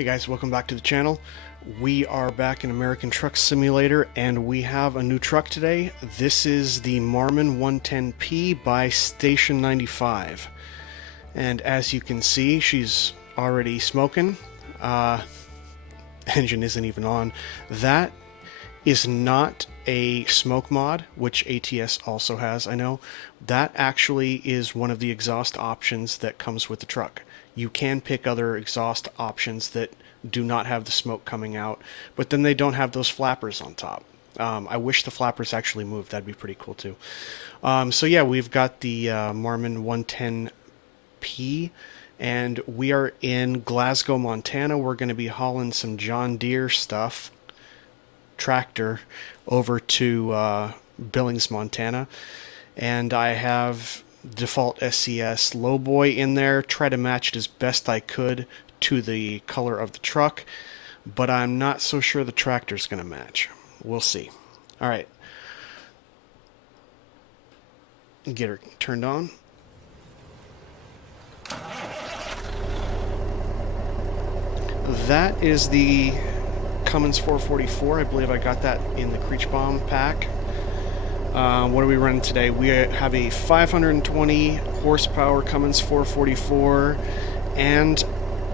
Hey guys, welcome back to the channel. We are back in American Truck Simulator and we have a new truck today. This is the Marmon 110p by Station95. And as you can see, she's already smoking. Engine isn't even on. That is not a smoke mod, which ATS also has, I know. That actually is one of the exhaust options that comes with the truck. You can pick other exhaust options that do not have the smoke coming out, but then they don't have those flappers on top. I wish the flappers actually moved. That'd be pretty cool too. So yeah, we've got the Marmon 110p, and we are in Glasgow, Montana. We're going to be hauling some John Deere stuff, tractor, over to Billings, Montana. And I have default SCS lowboy in there, try to match it as best I could to the color of the truck, but I'm not so sure the tractor's going to match. We'll see. All right, get her turned on. That is the Cummins 444. I believe I got that in the Creech Bomb pack. What are we running today? We have a 520 horsepower Cummins 444, and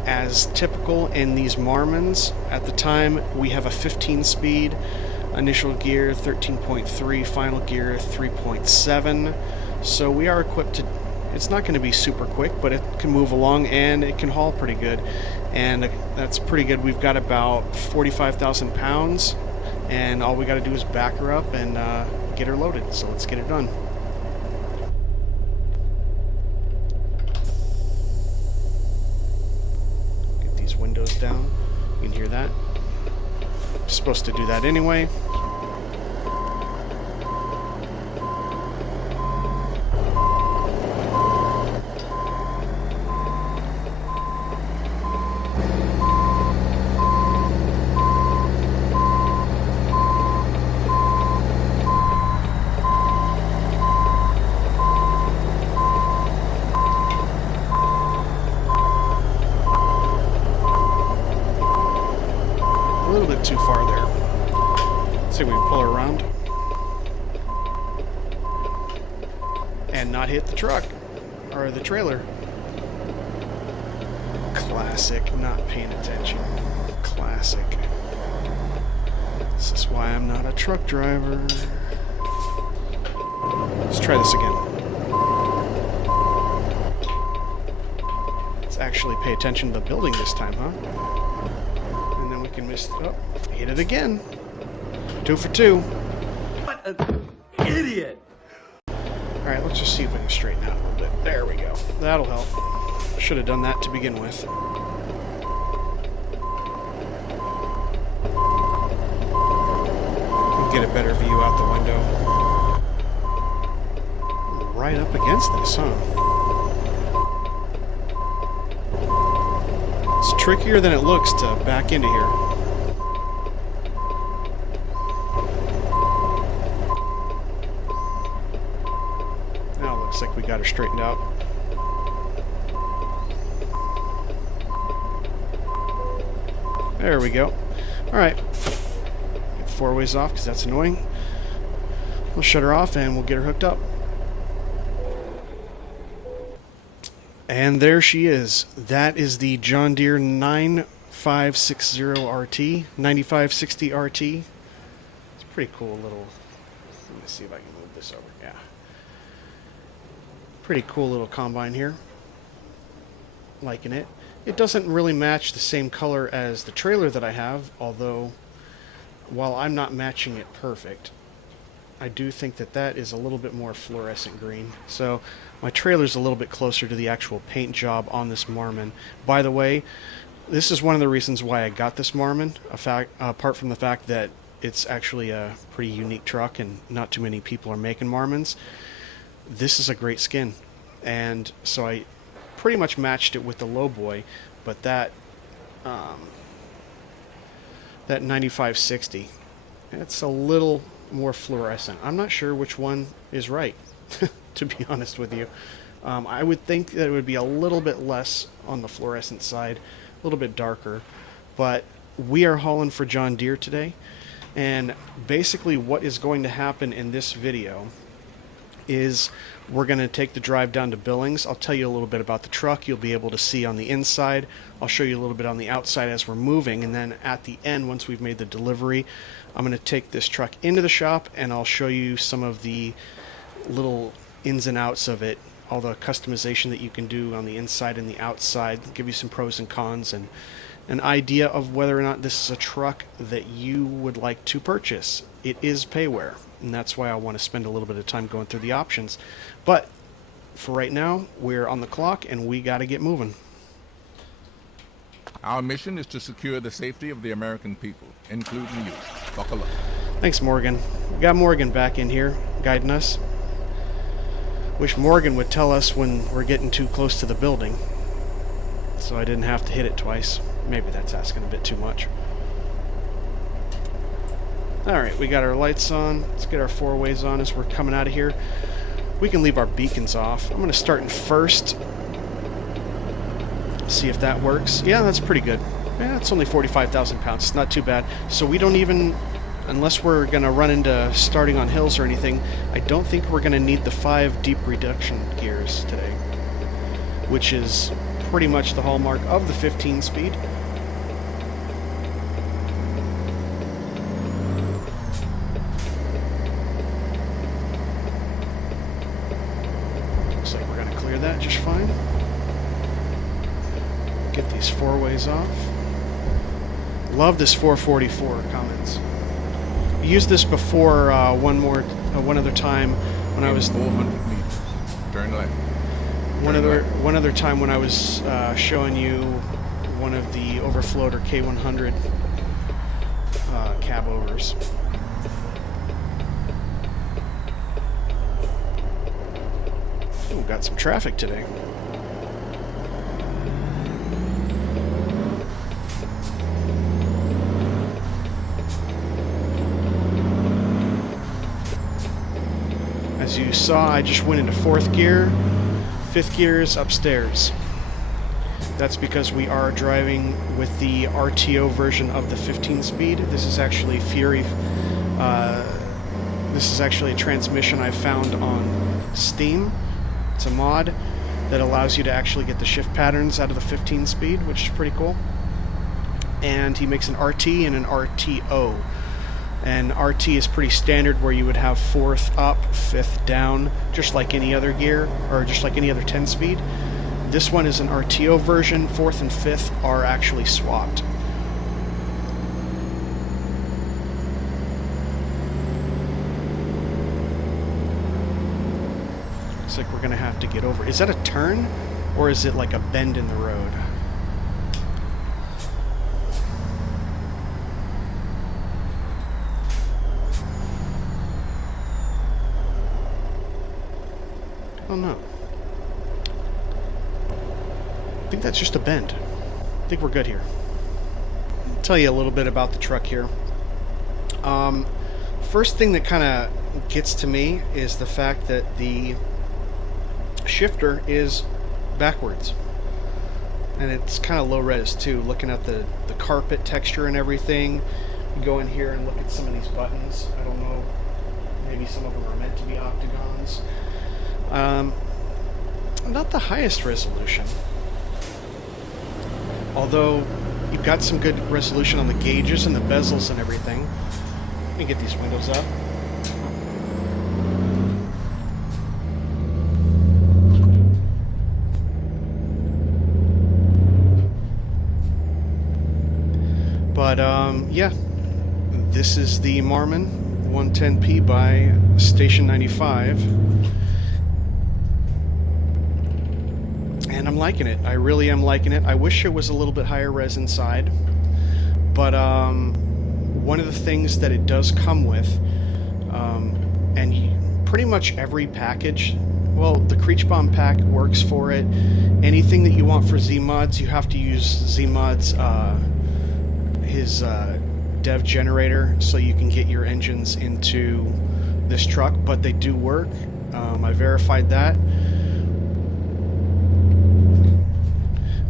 as typical in these Marmons, at the time we have a 15-speed, initial gear 13.3, final gear 3.7. So we are equipped to, it's not going to be super quick, but it can move along and it can haul pretty good. And that's pretty good. We've got about 45,000 pounds, and all we got to do is back her up and get her loaded. So let's get it done. Get these windows down. You can hear that. I'm supposed to do that anyway. A little bit too far there. Let's see if we can pull her around and not hit the truck or the trailer. Classic, not paying attention. Classic. This is why I'm not a truck driver. Let's try this again. Let's actually pay attention to the building this time, huh? Can miss. Oh, hit it again. 2 for 2. What an idiot! Alright, let's just see if we can straighten out a little bit. There we go. That'll help. Should have done that to begin with. Get a better view out the window. Right up against this, huh? It's trickier than it looks to back into here. Now it looks like we got her straightened out. There we go. Alright. Get 4 ways off because that's annoying. We'll shut her off and we'll get her hooked up. And there she is. That is the John Deere 9560RT, 9560RT. It's a pretty cool little, let me see if I can move this over. Yeah. Pretty cool little combine here. Liking it. It doesn't really match the same color as the trailer that I have, although while I'm not matching it perfect, I do think that that is a little bit more fluorescent green. So my trailer's a little bit closer to the actual paint job on this Marmon. By the way, this is one of the reasons why I got this Marmon, apart from the fact that it's actually a pretty unique truck and not too many people are making Marmons. This is a great skin. And so I pretty much matched it with the lowboy, but that 9560, it's a little more fluorescent. I'm not sure which one is right, to be honest with you. I would think that it would be a little bit less on the fluorescent side, a little bit darker, but we are hauling for John Deere today. And basically what is going to happen in this video is we're going to take the drive down to Billings. I'll tell you a little bit about the truck. You'll be able to see on the inside. I'll show you a little bit on the outside as we're moving. And then at the end, once we've made the delivery, I'm going to take this truck into the shop and I'll show you some of the little ins and outs of it, all the customization that you can do on the inside and the outside, give you some pros and cons and an idea of whether or not this is a truck that you would like to purchase. It is payware, and that's why I want to spend a little bit of time going through the options. But for right now, we're on the clock and we got to get moving. Our mission is to secure the safety of the American people, including you. Buckle up. Thanks, Morgan. We got Morgan back in here guiding us. Wish Morgan would tell us when we're getting too close to the building, so I didn't have to hit it twice. Maybe that's asking a bit too much. Alright, we got our lights on. Let's get our four ways on as we're coming out of here. We can leave our beacons off. I'm going to start in first. See if that works. Yeah, that's pretty good. Yeah, it's only 45,000 pounds. It's not too bad. So we don't even, unless we're going to run into starting on hills or anything, I don't think we're going to need the 5 deep reduction gears today, which is pretty much the hallmark of the 15 speed. Looks like we're going to clear that just fine. Get these four ways off. Love this 444 comments. I used this before one other time when I was 400 meters. Turn left. One other time when I was showing you one of the Overfloater K100 Cabovers. Ooh, got some traffic today. As you saw, I just went into 4th gear. 5th gear is upstairs. That's because we are driving with the RTO version of the 15 speed. This is actually Fury. This is actually a transmission I found on Steam. It's a mod that allows you to actually get the shift patterns out of the 15 speed, which is pretty cool. And he makes an RT and an RTO. And RT is pretty standard, where you would have 4th up, 5th down, just like any other gear, or just like any other 10 speed. This one is an RTO version. 4th and 5th are actually swapped. Looks like we're going to have to get over. Is that a turn, or is it like a bend in the road? I don't know. I think that's just a bend. I think we're good here. I'll tell you a little bit about the truck here. First thing that kind of gets to me is the fact that the shifter is backwards. And it's kind of low res too, looking at the carpet texture and everything. You go in here and look at some of these buttons. I don't know, maybe some of them are meant to be octagons. Not the highest resolution, although you've got some good resolution on the gauges and the bezels and everything. Let me get these windows up. But yeah, this is the Marmon 110p by Station95. And I'm liking it. I really am liking it. I wish it was a little bit higher res inside. But one of the things that it does come with, and pretty much every package, well, the Creech Bomb pack works for it. Anything that you want for Zeemods, you have to use Zeemods, his dev generator, so you can get your engines into this truck. But they do work. I verified that.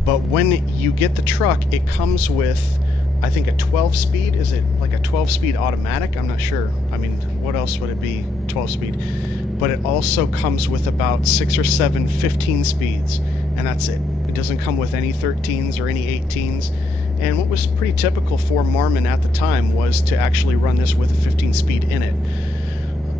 But when you get the truck, it comes with I think a 12-speed. Is it like a 12-speed automatic? I'm not sure. I mean, what else would it be? 12-speed. But it also comes with about 6 or 7 15 speeds, and that's it. It doesn't come with any 13s or any 18s. And what was pretty typical for Marmon at the time was to actually run this with a 15-speed in it.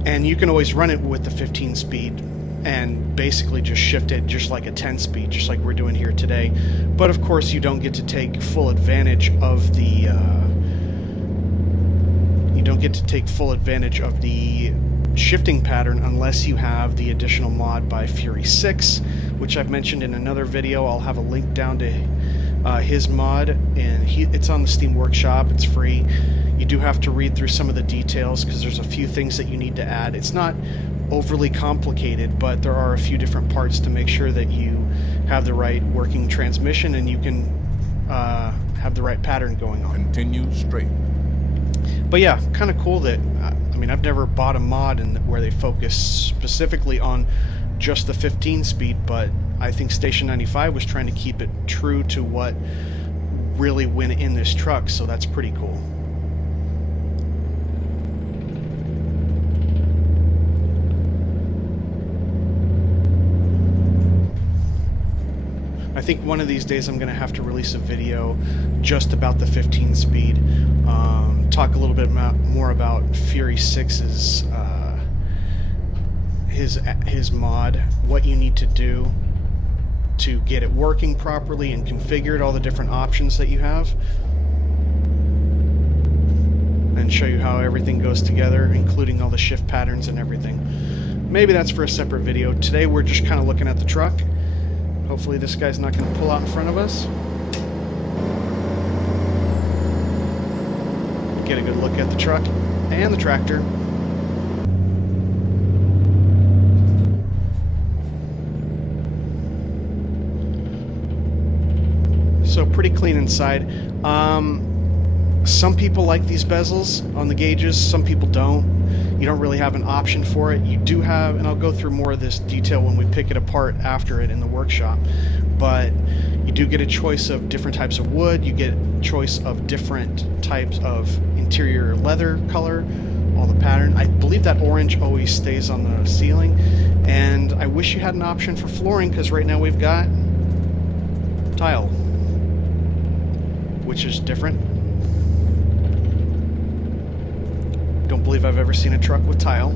And you can always run it with the 15-speed and basically just shift it just like a 10-speed, just like we're doing here today. But of course, you don't get to take full advantage of the shifting pattern unless you have the additional mod by Fury 6, which I've mentioned in another video. I'll have a link down to his mod, and it's on the Steam Workshop. It's free. You do have to read through some of the details because there's a few things that you need to add. It's not overly complicated, but there are a few different parts to make sure that you have the right working transmission and you can have the right pattern going on. Continue straight. But yeah, kind of cool that, I mean, I've never bought a mod where they focus specifically on just the 15 speed, but I think Station 95 was trying to keep it true to what really went in this truck, so that's pretty cool. I think one of these days I'm going to have to release a video just about the 15 speed. Talk a little bit more about Fury 6's his mod, what you need to do to get it working properly and configured, all the different options that you have, and show you how everything goes together, including all the shift patterns and everything. Maybe that's for a separate video. Today we're just kind of looking at the truck. Hopefully this guy's not going to pull out in front of us. Get a good look at the truck and the tractor. So pretty clean inside. Some people like these bezels on the gauges, some people don't. You don't really have an option for it. You do have, and I'll go through more of this detail when we pick it apart after it in the workshop, but you do get a choice of different types of wood. You get a choice of different types of interior leather color, all the pattern. I believe that orange always stays on the ceiling, and I wish you had an option for flooring, because right now we've got tile, which is different. Don't believe I've ever seen a truck with tile,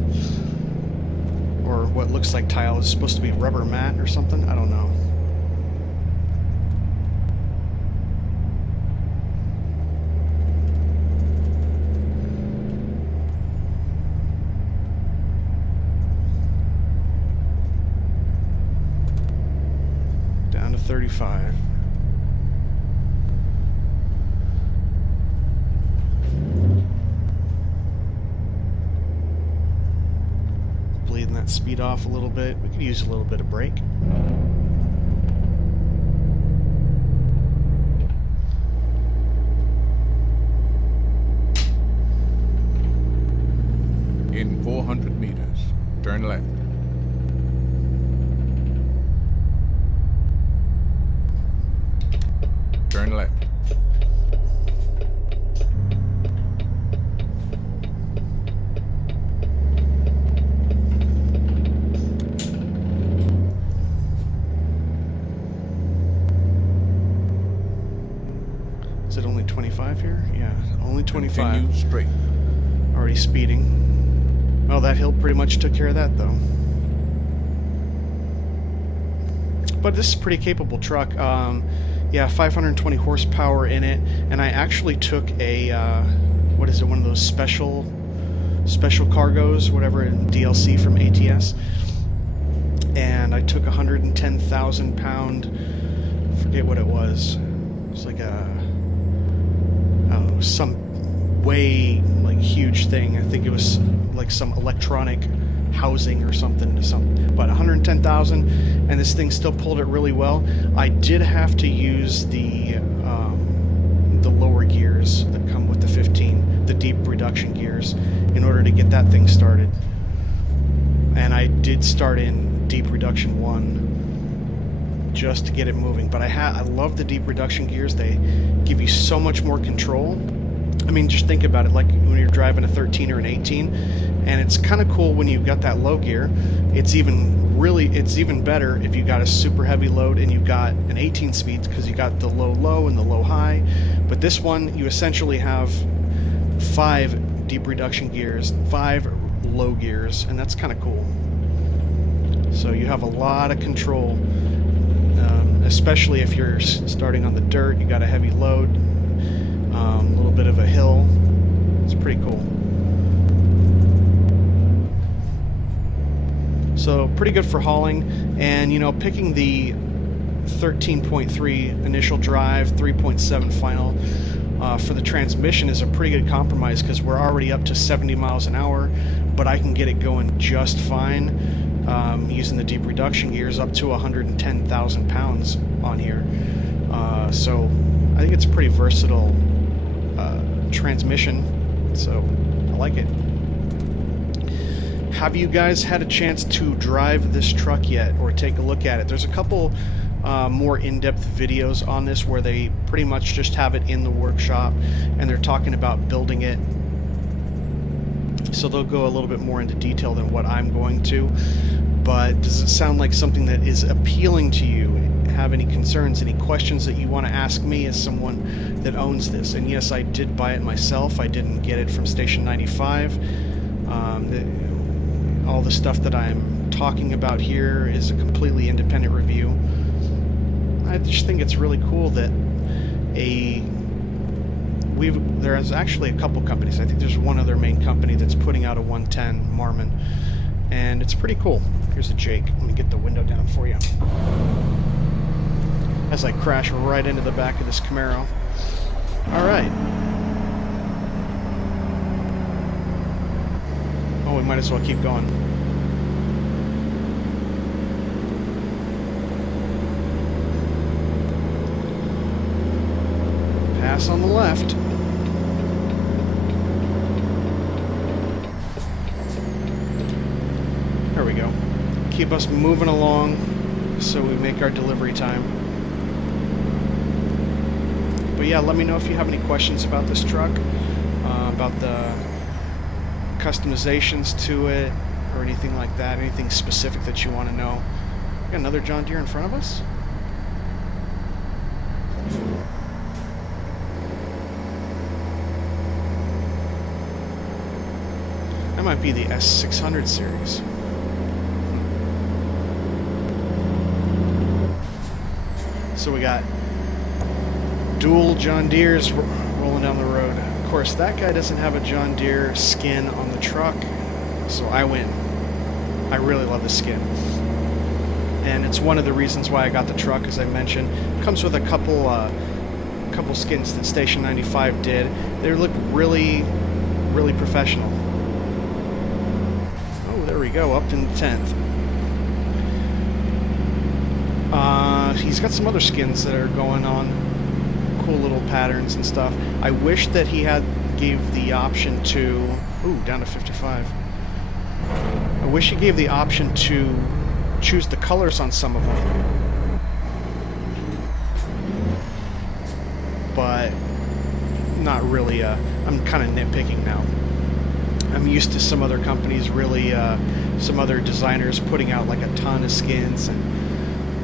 or what looks like tile. Is supposed to be rubber mat or something. I don't know. Down to 35. Bleeding that speed off a little bit. We could use a little bit of brake. In 400 meters, turn left. Turn left. Is it only 25 here? Yeah, only 25. Continue straight. Already speeding. Well, that hill pretty much took care of that, though. But this is a pretty capable truck. Yeah, 520 horsepower in it, and I actually took a what is it? One of those special cargos, whatever, DLC from ATS, and I took 110,000 pound. Forget what it was. It's like a, I don't know, some way like huge thing. I think it was like some electronic housing or something, but 110,000, and this thing still pulled it really well. I did have to use the lower gears that come with the 15, the deep reduction gears, in order to get that thing started. And I did start in deep reduction 1, just to get it moving. But I love the deep reduction gears. They give you so much more control. I mean, just think about it, like when you're driving a 13 or an 18, and it's kind of cool when you've got that low gear. It's even better if you got a super heavy load and you've got an 18 speed, because you got the low and the low high. But this one, you essentially have 5 deep reduction gears, 5 low gears, and that's kind of cool. So you have a lot of control, especially if you're starting on the dirt. You got a heavy load, a little bit of a hill. It's pretty cool. So pretty good for hauling, and picking the 13.3 initial drive, 3.7 final for the transmission is a pretty good compromise, because we're already up to 70 miles an hour, but I can get it going just fine using the deep reduction gears up to 110,000 pounds on here. So I think it's a pretty versatile transmission, so I like it. Have you guys had a chance to drive this truck yet, or take a look at it? There's a couple more in-depth videos on this where they pretty much just have it in the workshop and they're talking about building it. So they'll go a little bit more into detail than what I'm going to. But does it sound like something that is appealing to you? Have any concerns, any questions that you want to ask me as someone that owns this? And yes, I did buy it myself. I didn't get it from Station 95. All the stuff that I'm talking about here is a completely independent review. I just think it's really cool that there's actually a couple companies. I think there's one other main company that's putting out a 110 Marmon, and it's pretty cool. Here's a Jake. Let me get the window down for you as I crash right into the back of this Camaro. All right. Oh, we might as well keep going. Pass on the left. There we go. Keep us moving along so we make our delivery time. But yeah, let me know if you have any questions about this truck, about the customizations to it, or anything like that, anything specific that you want to know. Got another John Deere in front of us. That might be the S600 series. So we got dual John Deeres rolling down the road. Of course, that guy doesn't have a John Deere skin on the truck, so I win. I really love the skin. And it's one of the reasons why I got the truck, as I mentioned. It comes with a couple skins that Station 95 did. They look really, really professional. Oh, there we go, up in 10th. He's got some other skins that are going on, cool little patterns and stuff. I wish that he gave the option to, down to 55. I wish he gave the option to choose the colors on some of them, but not really. I'm kind of nitpicking now. I'm used to some other companies really, some other designers putting out like a ton of skins, and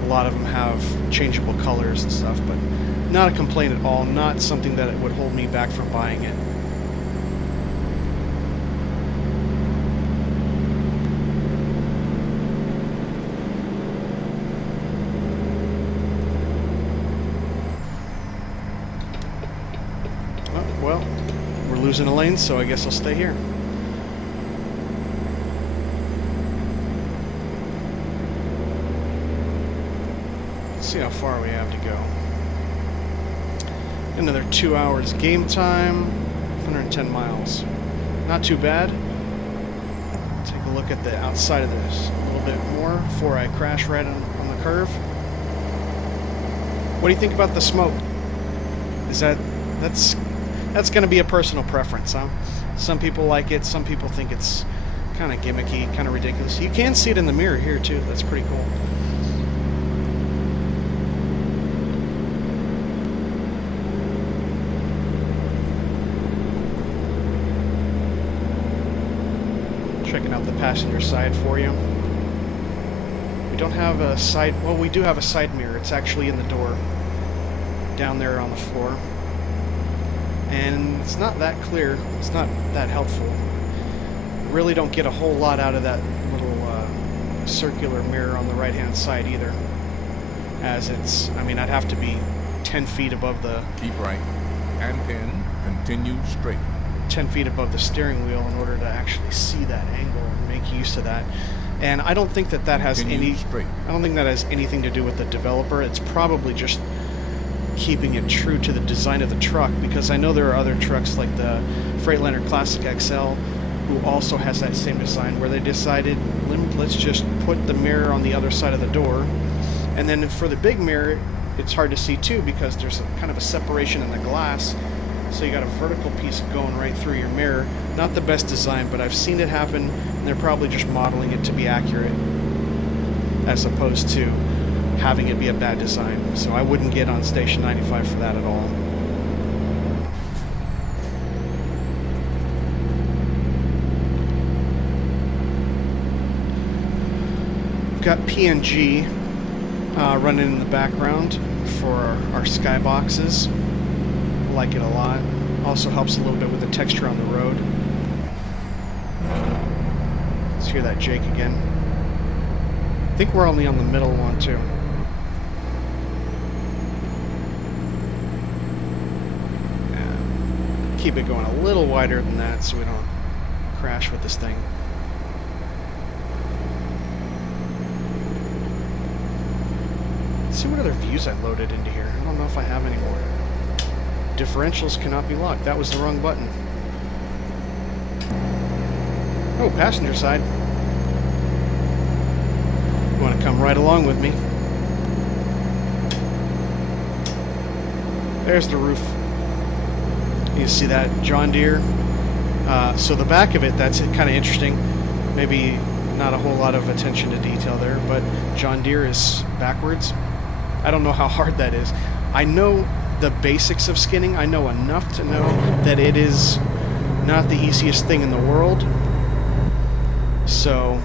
a lot of them have changeable colors and stuff, but not a complaint at all, not something that would hold me back from buying it. Well, we're losing a lane, so I guess I'll stay here. Let's see how far we have to go. Another 2 hours game time, 110 miles. Not too bad. Take a look at the outside of this a little bit more before I crash right on the curve. What do you think about the smoke? That's going to be a personal preference, huh? Some people like it, some people think it's kind of gimmicky, kind of ridiculous. You can see it in the mirror here too. That's pretty cool. checking out the passenger side for you. We don't have a side, well, we do have a side mirror. It's actually in the door down there on the floor. And it's not that clear. It's not that helpful. Really don't get a whole lot out of that little circular mirror on the right-hand side either. As it's, I mean, I'd have to be 10 feet above the... Keep right and 10, continue straight. 10 feet above the steering wheel in order to actually see that angle and make use of that. And I don't think that that has Continue straight. I don't think that has anything to do with the developer. It's probably just keeping it true to the design of the truck, because I know there are other trucks like the Freightliner Classic XL who also has that same design, where they decided, let's just put the mirror on the other side of the door. And then for the big mirror, it's hard to see too, because there's kind of a separation in the glass. So you got a vertical piece going right through your mirror. Not the best design, but I've seen it happen, and they're probably just modeling it to be accurate as opposed to having it be a bad design. So I wouldn't get on Station 95 for that at all. We've got PNG running in the background for our Skyboxes. Like it a lot. Also helps a little bit with the texture on the road. Let's hear that Jake again. I think we're only on the middle one too. Yeah. Keep it going a little wider than that so we don't crash with this thing. Let's see what other views I loaded into here. I don't know if I have any more. Differentials cannot be locked. That was the wrong button. Oh, passenger side. You want to come right along with me? There's the roof. You see that John Deere? So the back of it, that's kind of interesting. Maybe not a whole lot of attention to detail there, but John Deere is backwards. I don't know how hard that is. I know the basics of skinning. I know enough to know that it is not the easiest thing in the world. So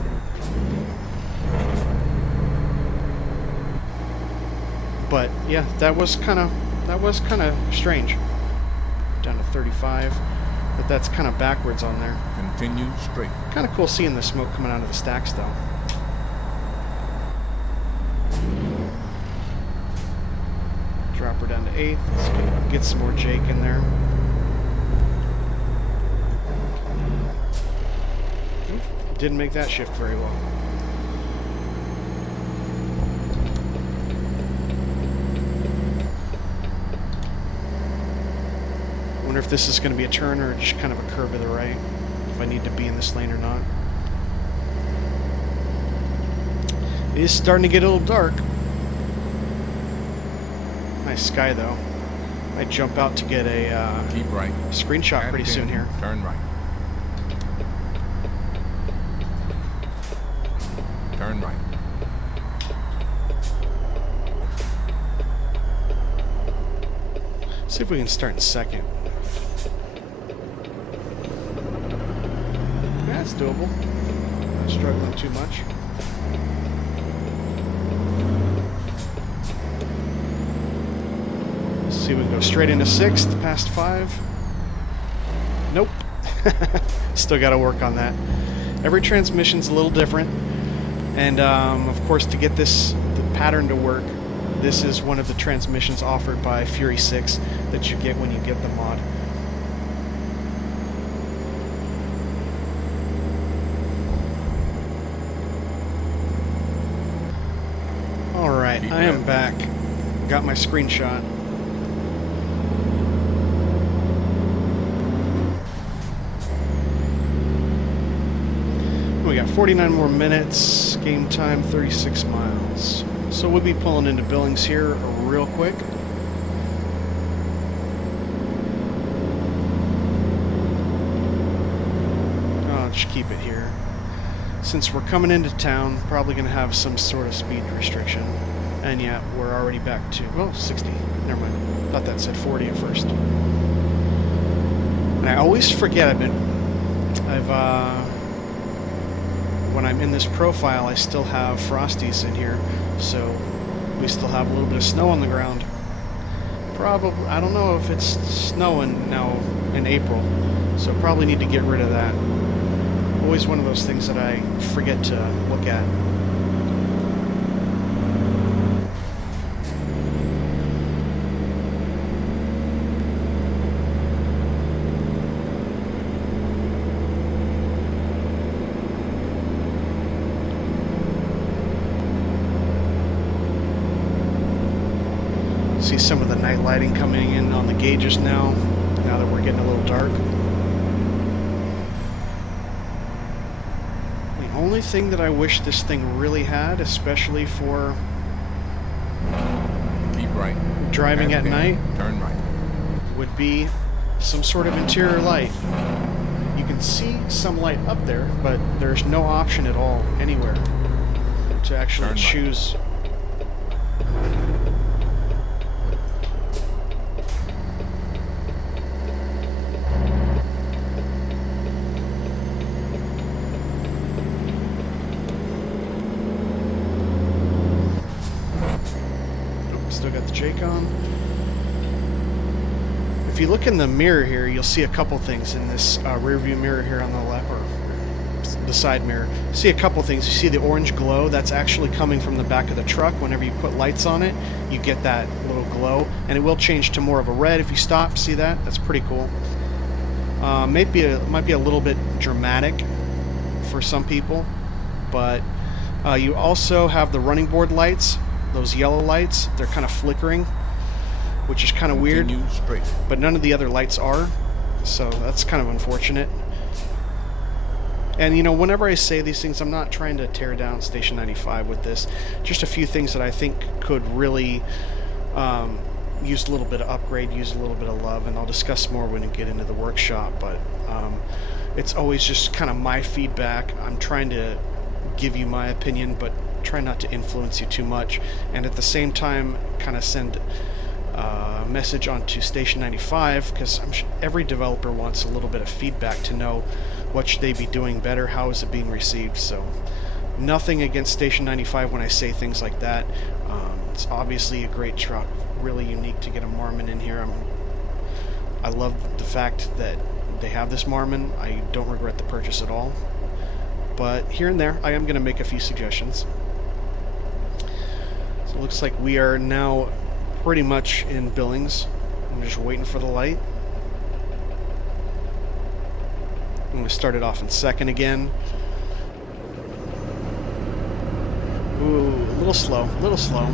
but yeah, that was kind of strange. Down to 35, but that's kind of backwards on there. Continue straight. Kind of cool seeing the smoke coming out of the stacks though. Drop her down to 8th. Let's get some more Jake in there. Oop, didn't make that shift very well. I wonder if this is going to be a turn or just kind of a curve to the right. If I need to be in this lane or not. It is starting to get a little dark. Nice sky though. Might jump out to get a Keep right. screenshot pretty soon here. Turn right. Turn right. See if we can start in second. That's doable. Not struggling too much. See, we can go straight into 6th, past 5. Nope. Still got to work on that. Every transmission's a little different. And, of course, to get the pattern to work, this is one of the transmissions offered by Fury 6 that you get when you get the mod. Alright, I am back. Got my screenshot. We got 49 more minutes, game time 36 miles. So we'll be pulling into Billings here real quick. I'll just keep it here. Since we're coming into town, probably going to have some sort of speed restriction. And yeah, we're already back to, well, 60. Never mind. Thought that said 40 at first. And I always forget, I've when I'm in this profile, I still have frosties in here, so we still have a little bit of snow on the ground. Probably, I don't know if it's snowing now in April, so probably need to get rid of that. Always one of those things that I forget to look at. See some of the night lighting coming in on the gauges now that we're getting a little dark. The only thing that I wish this thing really had, especially for Keep right. driving at night, Turn right. would be some sort of interior light. You can see some light up there, but there's no option at all anywhere to actually Turn right. choose. Still got the Jake on. If you look in the mirror here, you'll see a couple things in this rear view mirror here on the left, or the side mirror. You see a couple things. You see the orange glow. That's actually coming from the back of the truck. Whenever you put lights on it, you get that little glow, and it will change to more of a red if you stop. See that? That's pretty cool. Might be a little bit dramatic for some people, but you also have the running board lights. Those yellow lights, they're kind of flickering, which is kind of weird, Continue straight. but none of the other lights are, so that's kind of unfortunate. And you know, whenever I say these things, I'm not trying to tear down Station 95 with this. Just a few things that I think could really use a little bit of upgrade, use a little bit of love, and I'll discuss more when we get into the workshop, but it's always just kind of my feedback. I'm trying to give you my opinion, but try not to influence you too much, and at the same time kind of send a message onto Station 95, because I'm sure every developer wants a little bit of feedback to know what should they be doing better, how is it being received. So nothing against Station 95 when I say things like that. It's obviously a great truck, really unique to get a Marmon in here. I love the fact that they have this Marmon. I don't regret the purchase at all, but here and there I am going to make a few suggestions. So it looks like we are now pretty much in Billings. I'm just waiting for the light. I'm going to start it off in second again. Ooh, a little slow, a little slow.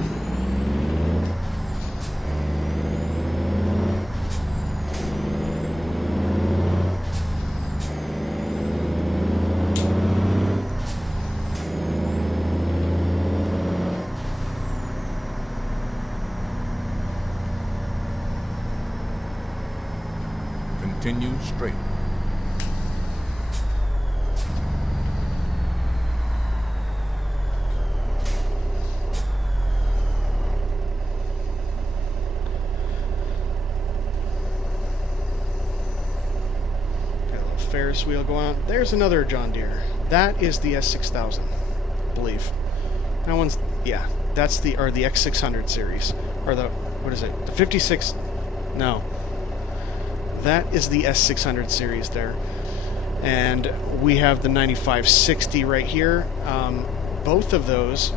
Continue straight. Got a little Ferris wheel going on. There's another John Deere. That is the S6000, I believe. That one's, yeah, that's the X600 series, or the, what is it? The 56. No. That is the S600 series there. And we have the 9560 right here. Both of those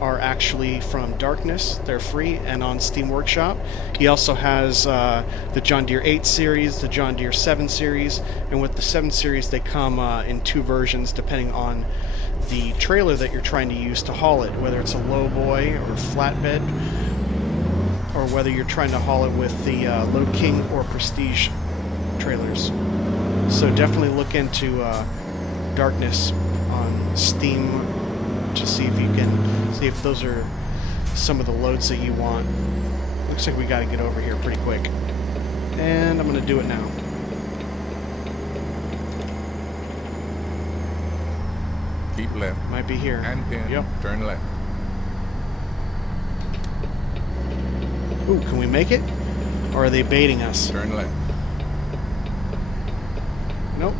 are actually from Darkness. They're free and on Steam Workshop. He also has the John Deere 8 series, the John Deere 7 series, and with the 7 series they come in two versions depending on the trailer that you're trying to use to haul it, whether it's a lowboy or flatbed, or whether you're trying to haul it with the Load King or Prestige trailers. So definitely look into Darkness on Steam to see if you can see if those are some of the loads that you want. Looks like we got to get over here pretty quick, and I'm going to do it now. Keep left. Might be here. And pin. Yep. Turn left. Ooh, can we make it? Or are they baiting us? Turn left. Nope.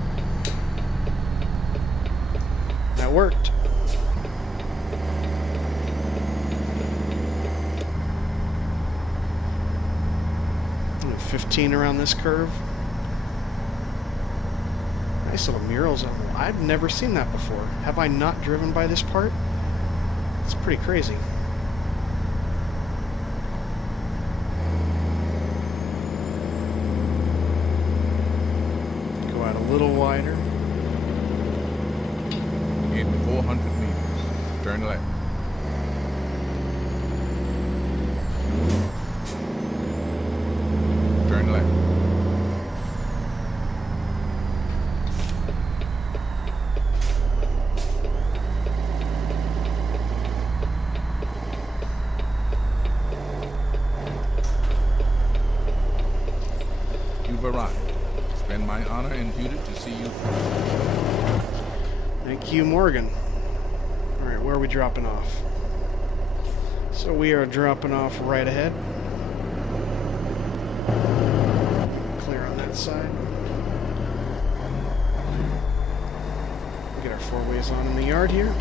That worked. 15 around this curve. Nice little murals. I've never seen that before. Have I not driven by this part? It's pretty crazy. Go out a little wider. In 400 meters, turn left. Turn left. You've arrived. It's been my honor and duty to see you through. Thank you, Morgan. Alright, where are we dropping off? So we are dropping off right ahead. Clear on that side. Get our four ways on in the yard here.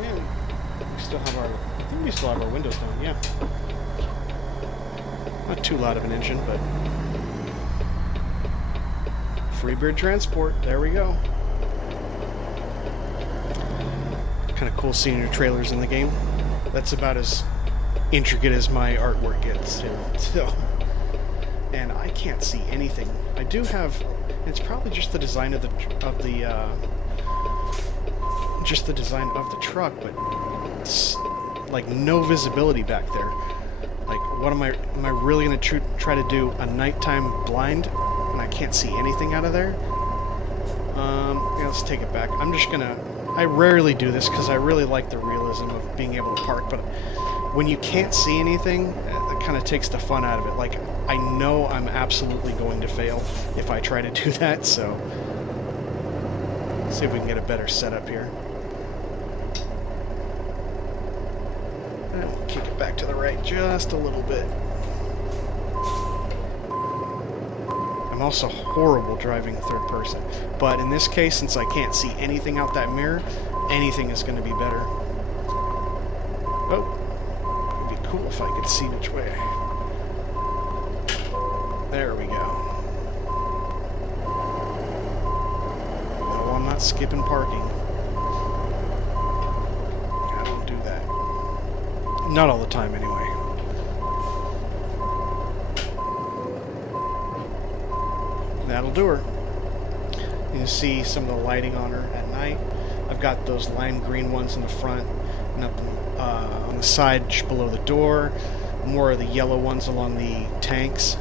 And we still have our, I think we still have our windows down, yeah. Not too loud of an engine, but Freebird Transport, there we go. Kind of cool seeing your trailers in the game. That's about as intricate as my artwork gets too. So, and I can't see anything. I do have. It's probably just the design of the just the design of the truck, but it's like no visibility back there. Like, what am I really gonna try to do a nighttime blind and I can't see anything out of there? Yeah, let's take it back. I'm just gonna. I rarely do this because I really like the realism of being able to park, but when you can't see anything, it kind of takes the fun out of it. Like, I know I'm absolutely going to fail if I try to do that, so let's see if we can get a better setup here. And we'll kick it back to the right just a little bit. I'm also horrible driving third person, but in this case, since I can't see anything out that mirror, anything is going to be better. Oh, it'd be cool if I could see which way. There we go. No, I'm not skipping parking. I don't do that. Not all the time, anyway. That'll do her. You can see some of the lighting on her at night. I've got those lime green ones in the front and up on the side just below the door. More of the yellow ones along the tanks.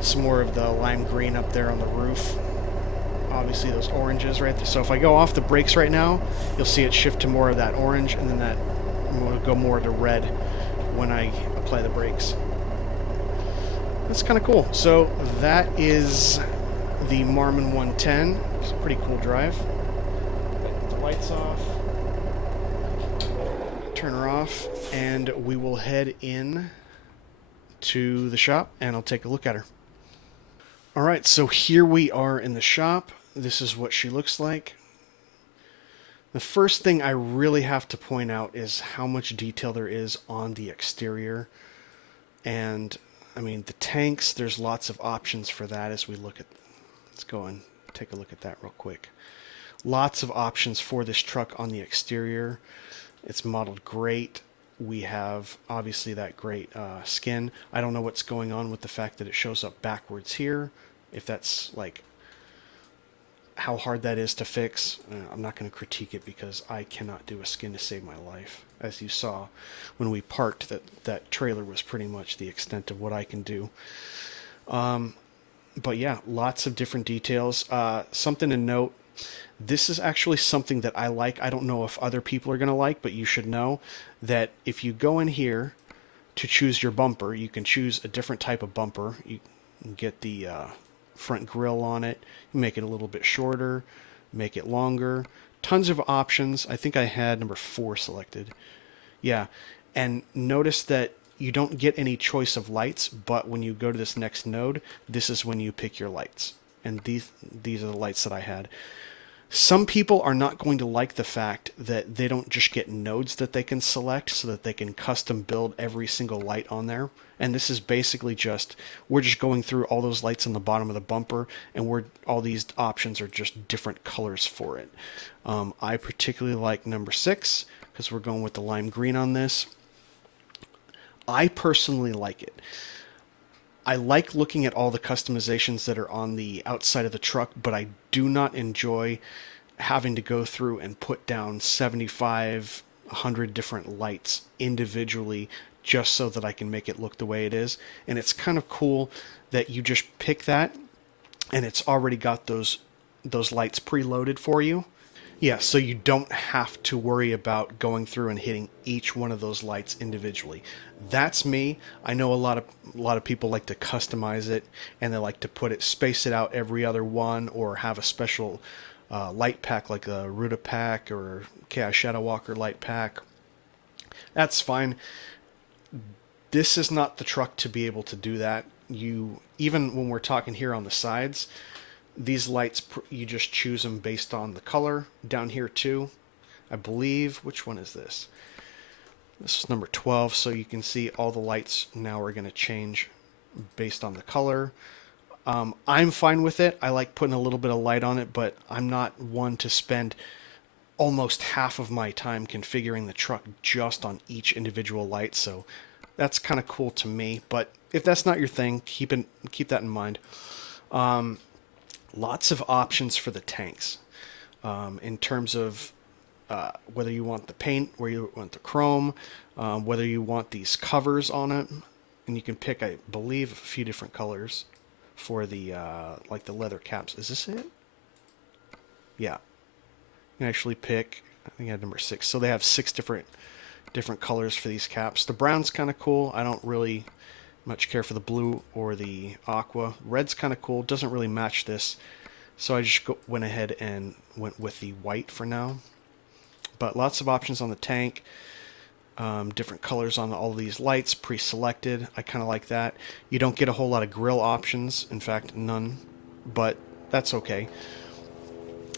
Some more of the lime green up there on the roof. Obviously those oranges right there. So if I go off the brakes right now, you'll see it shift to more of that orange, and then that will go more to red when I apply the brakes. That's kind of cool. So that is the Marmon 110. It's a pretty cool drive. Put the lights off. Turn her off, and we will head in to the shop, and I'll take a look at her. Alright, so here we are in the shop. This is what she looks like. The first thing I really have to point out is how much detail there is on the exterior. And I mean, the tanks, there's lots of options for that as we look at. Let's go and take a look at that real quick. Lots of options for this truck on the exterior. It's modeled great. We have obviously that great skin. I don't know what's going on with the fact that it shows up backwards here. If that's like how hard that is to fix, I'm not going to critique it because I cannot do a skin to save my life. As you saw when we parked, that trailer was pretty much the extent of what I can do. But yeah, lots of different details. Something to note, this is actually something that I like. I don't know if other people are going to like, but you should know that if you go in here to choose your bumper, you can choose a different type of bumper. You can get the front grille on it, make it a little bit shorter, make it longer. Tons of options. I think I had number 4 selected. Yeah, and notice that you don't get any choice of lights, but when you go to this next node, this is when you pick your lights. and these are the lights that I had. Some people are not going to like the fact that they don't just get nodes that they can select so that they can custom build every single light on there. And this is basically just, we're just going through all those lights on the bottom of the bumper, and all these options are just different colors for it. I particularly like number 6 because we're going with the lime green on this. I personally like it. I like looking at all the customizations that are on the outside of the truck, but I do not enjoy having to go through and put down 7,500 different lights individually just so that I can make it look the way it is. And it's kind of cool that you just pick that and it's already got those lights preloaded for you. Yeah, so you don't have to worry about going through and hitting each one of those lights individually. That's me. I know a lot of people like to customize it, and they like to space it out every other one, or have a special light pack like a Ruta pack or Chaos Shadow Walker light pack. That's fine. This is not the truck to be able to do that. Even when we're talking here on the sides, these lights, you just choose them based on the color. Down here too, I believe, which one is this? This is number 12, so you can see all the lights now are going to change based on the color. I'm fine with it. I like putting a little bit of light on it, but I'm not one to spend almost half of my time configuring the truck just on each individual light, so that's kind of cool to me. But if that's not your thing, keep that in mind. Lots of options for the tanks in terms of whether you want the paint, whether you want the chrome, whether you want these covers on it. And you can pick, I believe, a few different colors for the like the leather caps. Is this it? Yeah. You can actually pick, I think I had number 6. So they have 6 different colors for these caps. The brown's kind of cool. I don't really much care for the blue or the aqua. Red's kind of cool. Doesn't really match this. So I just went ahead and went with the white for now. But lots of options on the tank. Different colors on all of these lights, pre-selected. I kind of like that. You don't get a whole lot of grill options. In fact, none. But that's okay.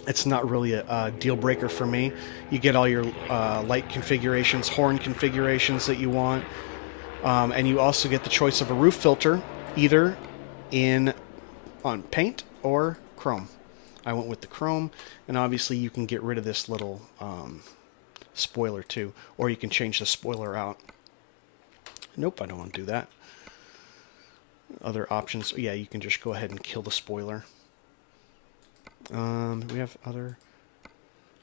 It's not really a deal breaker for me. You get all your light configurations, horn configurations that you want. And you also get the choice of a roof filter, either on paint or chrome. I went with the chrome, and obviously you can get rid of this little spoiler too, or you can change the spoiler out. Nope, I don't want to do that. Other options, yeah, you can just go ahead and kill the spoiler. We have other...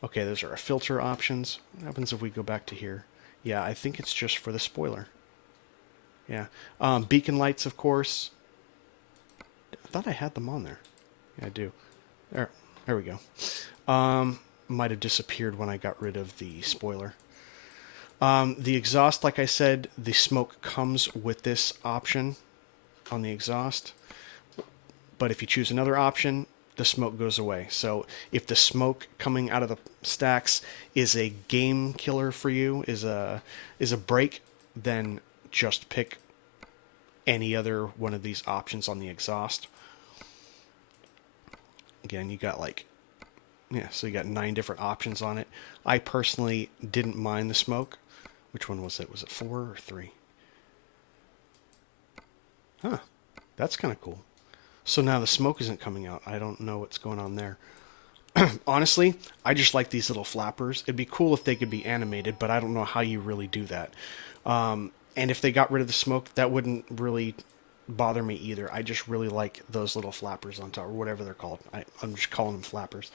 Okay, those are our filter options. What happens if we go back to here? Yeah, I think it's just for the spoiler. Yeah. Beacon lights, of course. I thought I had them on there. Yeah, I do. There we go. Might have disappeared when I got rid of the spoiler. The exhaust, like I said, the smoke comes with this option on the exhaust. But if you choose another option, the smoke goes away. So if the smoke coming out of the stacks is a game killer for you, is a break, then just pick any other one of these options on the exhaust. Again, you got so you got 9 different options on it. I personally didn't mind the smoke. Which one was it? Was it 4 or 3? Huh. That's kind of cool. So now the smoke isn't coming out. I don't know what's going on there. Honestly, I just like these little flappers. It'd be cool if they could be animated, but I don't know how you really do that. And if they got rid of the smoke, that wouldn't really bother me either. I just really like those little flappers on top, or whatever they're called. I'm just calling them flappers.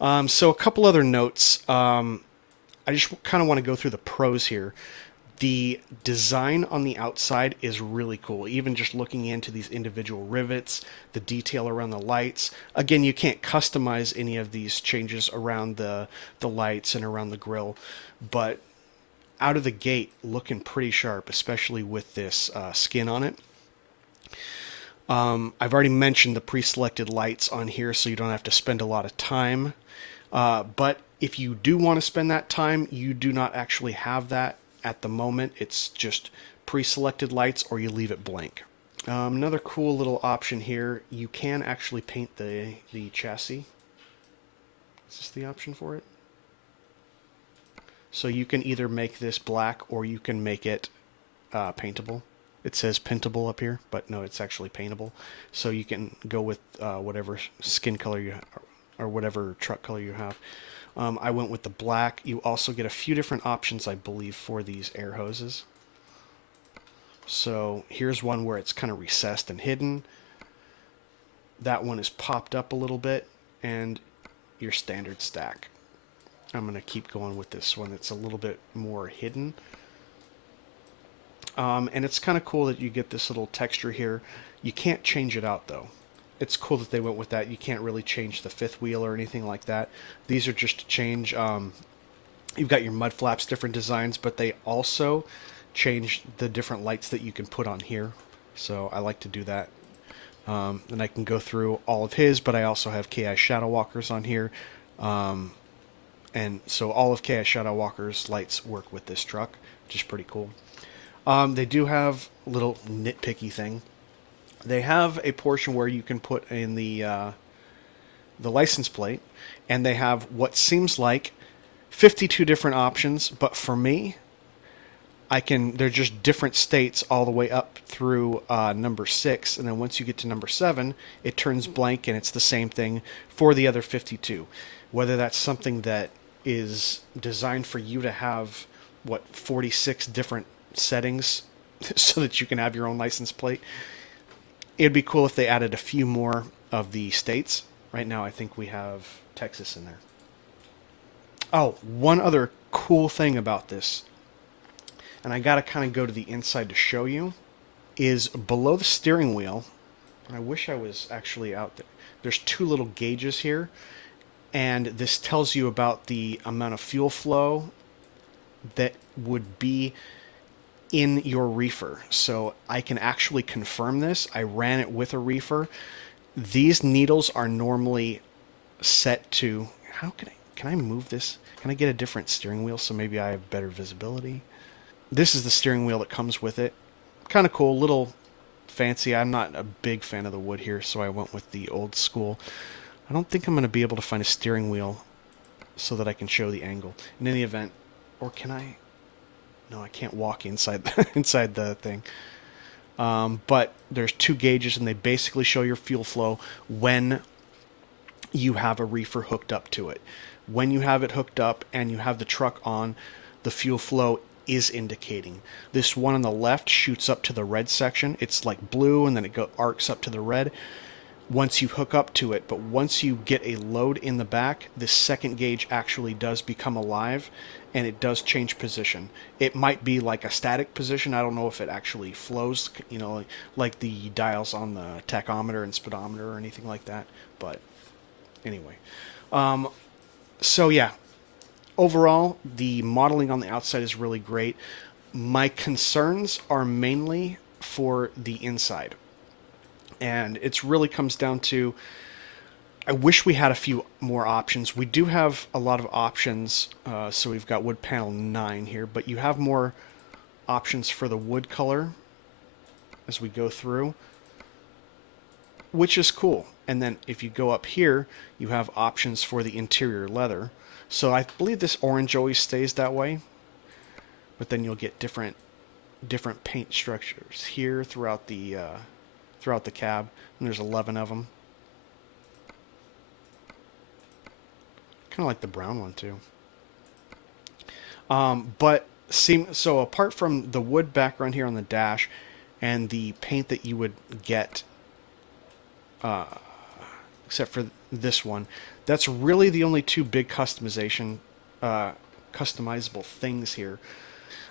So a couple other notes. I just kind of want to go through the pros here. The design on the outside is really cool. Even just looking into these individual rivets, the detail around the lights. Again, you can't customize any of these changes around the lights and around the grill, but out of the gate, looking pretty sharp, especially with this skin on it. I've already mentioned the pre-selected lights on here, so you don't have to spend a lot of time. But if you do want to spend that time, you do not actually have that at the moment. It's just pre-selected lights, or you leave it blank. Another cool little option here, you can actually paint the chassis. Is this the option for it? So you can either make this black or you can make it paintable. It says pintable up here, but no, it's actually paintable. So you can go with whatever skin color you or whatever truck color you have. I went with the black. You also get a few different options, I believe, for these air hoses. So here's one where it's kind of recessed and hidden. That one is popped up a little bit, and your standard stack. I'm going to keep going with this one that's a little bit more hidden. And it's kind of cool that you get this little texture here. You can't change it out, though. It's cool that they went with that. You can't really change the fifth wheel or anything like that. These are just to change. You've got your mud flaps, different designs, but they also change the different lights that you can put on here. So I like to do that. And I can go through all of his, but I also have KI Shadow Walkers on here. And so all of KI Shadow Walker's lights work with this truck, which is pretty cool. They do have a little nitpicky thing. They have a portion where you can put in the license plate, and they have what seems like 52 different options, but for me, they're just different states all the way up through number 6, and then once you get to number 7, it turns blank, and it's the same thing for the other 52. Whether that's something that is designed for you to have, 46 different settings so that you can have your own license plate. It'd be cool if they added a few more of the states. Right now, I think we have Texas in there. Oh, one other cool thing about this, and I got to kind of go to the inside to show you, is below the steering wheel, I wish I was actually out there, there's 2 little gauges here, and this tells you about the amount of fuel flow that would be in your reefer. So I can actually confirm this. I ran it with a reefer. These needles are normally set to, can I move this? Can I get a different steering wheel so maybe I have better visibility? This is the steering wheel that comes with it. Kind of cool, little fancy. I'm not a big fan of the wood here, so I went with the old school. I don't think I'm going to be able to find a steering wheel so that I can show the angle. In any event, or can I? No, I can't walk inside inside the thing. But there's 2 gauges, and they basically show your fuel flow when you have a reefer hooked up to it. When you have it hooked up and you have the truck on, the fuel flow is indicating. This one on the left shoots up to the red section. It's like blue, and then it arcs up to the red once you hook up to it. But once you get a load in the back, this second gauge actually does become alive, and it does change position. It might be like a static position. I don't know if it actually flows, like the dials on the tachometer and speedometer or anything like that. But anyway, so yeah, overall, the modeling on the outside is really great. My concerns are mainly for the inside. And it really comes down to, I wish we had a few more options. We do have a lot of options. So we've got wood panel 9 here, but you have more options for the wood color as we go through, which is cool. And then if you go up here, you have options for the interior leather. So I believe this orange always stays that way, but then you'll get different paint structures here throughout the cab, and there's 11 of them. Kind of like the brown one too. So apart from the wood background here on the dash and the paint that you would get, except for this one, that's really the only 2 big customizable things here.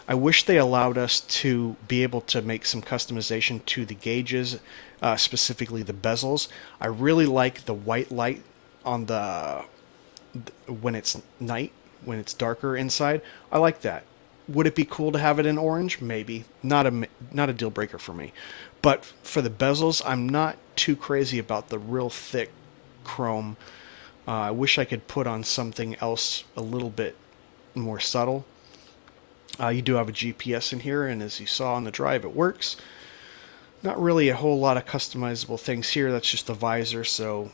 I wish they allowed us to be able to make some customization to the gauges, specifically the bezels. I really like the white light on when it's night, when it's darker inside. I like that. Would it be cool to have it in orange? Maybe. Not a deal breaker for me. But for the bezels, I'm not too crazy about the real thick chrome. I wish I could put on something else a little bit more subtle. You do have a GPS in here, and as you saw on the drive, it works. Not really a whole lot of customizable things here. That's just the visor. So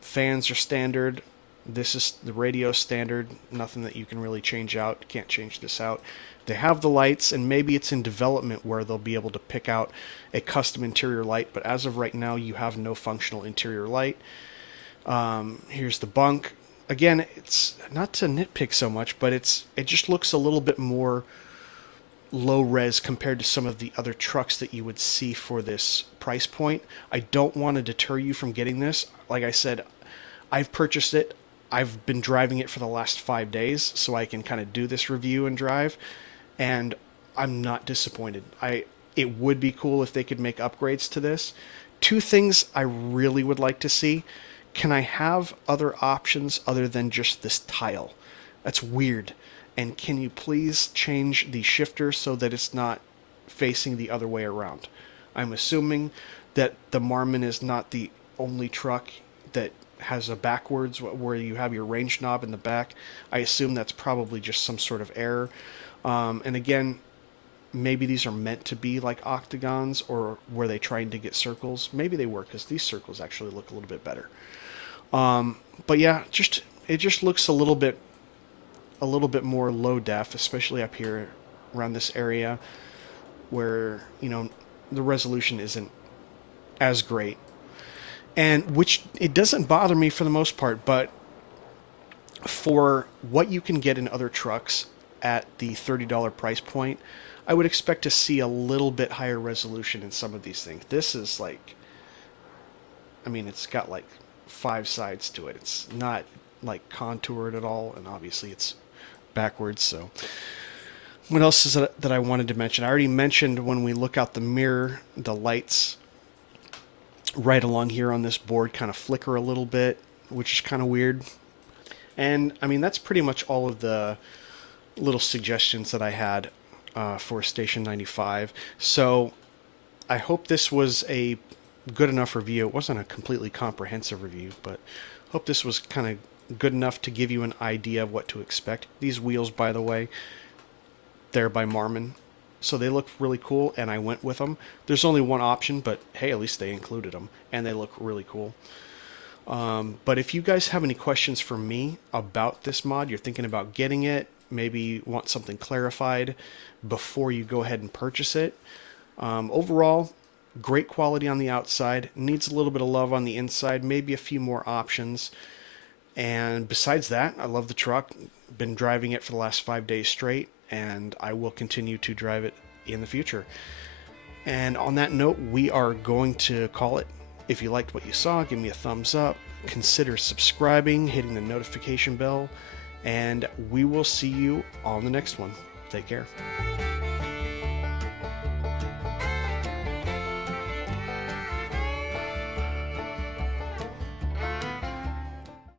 fans are standard. This is the radio standard. Nothing that you can really change out. Can't change this out. They have the lights, and maybe it's in development where they'll be able to pick out a custom interior light. But as of right now, you have no functional interior light. Here's the bunk. Again, it's not to nitpick so much, but it just looks a little bit more low res compared to some of the other trucks that you would see for this price point. I don't want to deter you from getting this. Like I said, I've purchased it. I've been driving it for the last 5 days, so I can kind of do this review and drive, and I'm not disappointed. It would be cool if they could make upgrades to this. Two things I really would like to see. Can I have other options other than just this tile? That's weird. And can you please change the shifter so that it's not facing the other way around? I'm assuming that the Marmon is not the only truck that has a backwards where you have your range knob in the back. I assume that's probably just some sort of error. And again, maybe these are meant to be like octagons, or were they trying to get circles? Maybe they were, because these circles actually look a little bit better. But yeah, it just looks a little bit more low def, especially up here around this area where, the resolution isn't as great. And which it doesn't bother me for the most part, but for what you can get in other trucks at the $30 price point, I would expect to see a little bit higher resolution in some of these things. This is like, it's got like 5 sides to it. It's not like contoured at all, and obviously it's backwards. So what else is it that I wanted to mention? I already mentioned when we look out the mirror, the lights right along here on this board kind of flicker a little bit, which is kind of weird. And that's pretty much all of the little suggestions that I had for Station 95. So I hope this was a good enough review. It wasn't a completely comprehensive review, but hope this was kind of good enough to give you an idea of what to expect. These wheels, by the way, they're by Marmon, so they look really cool, and I went with them. There's only one option, but hey, at least they included them, and they look really cool. But if you guys have any questions for me about this mod, you're thinking about getting it, maybe want something clarified before you go ahead and purchase it. Overall, great quality on the outside, needs a little bit of love on the inside, maybe a few more options. And besides that, I love the truck. Been driving it for the last 5 days straight, and I will continue to drive it in the future. And on that note, we are going to call it. If you liked what you saw, give me a thumbs up. Consider subscribing, hitting the notification bell, and we will see you on the next one. Take care.